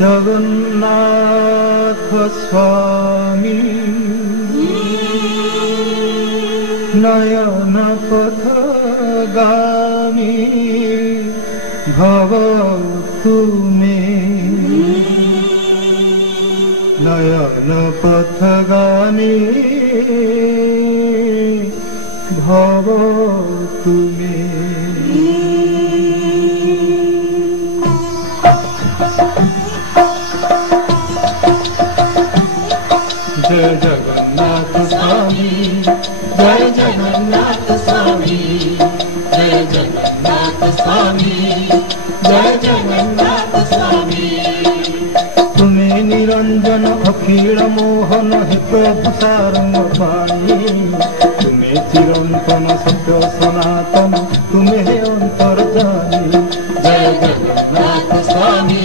जगन्नाथ स्वामी नयन पथगामी भव तुमे नयन पथगामी भव तुमे। जय जगन्नाथ स्वामी जय जगन्नाथ स्वामी जय जगन्नाथ स्वामी जय जगन्नाथ स्वामी। तुम्हें निरंजन अखिल मोहन हे प्रभु सारंग पाणी तुम्हें चिरंतन सत्य सनातन तुम्हें अंतर्जामी। जय जगन्नाथ स्वामी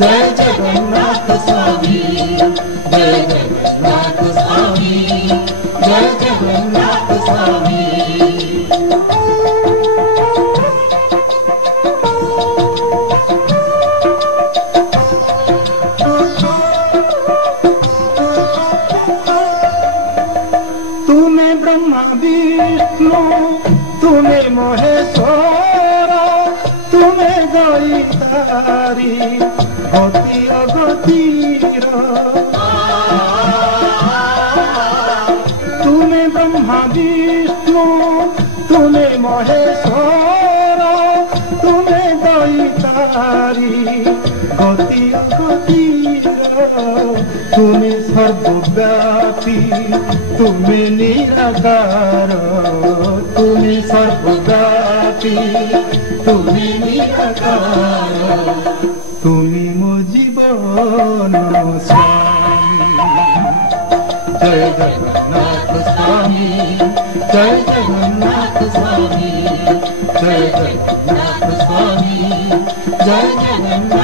जय जगन्नाथ स्वामी जय जगन्नाथ स्वामी जय जगन्नाथ स्वामी। तुम्हें ब्रह्मा विष्णु तुम्हें महेश्वर तुम्हें दयितारी गति अगतिर। तुम्हें ब्रह्मा विष्णु तुम्हें महेश्वर तुम्हें दयितारी गति अगतिर। तुम्हें सर्वव्यापी तुम्हें निराकार तुम्हें सर्वव्यापी तुम्हें निराकार तुम्हें मो जीवन स्वामी। जय जगन्नाथ स्वामी जय जगन्नाथ स्वामी जय जगन्नाथ स्वामी जय जगन्नाथ।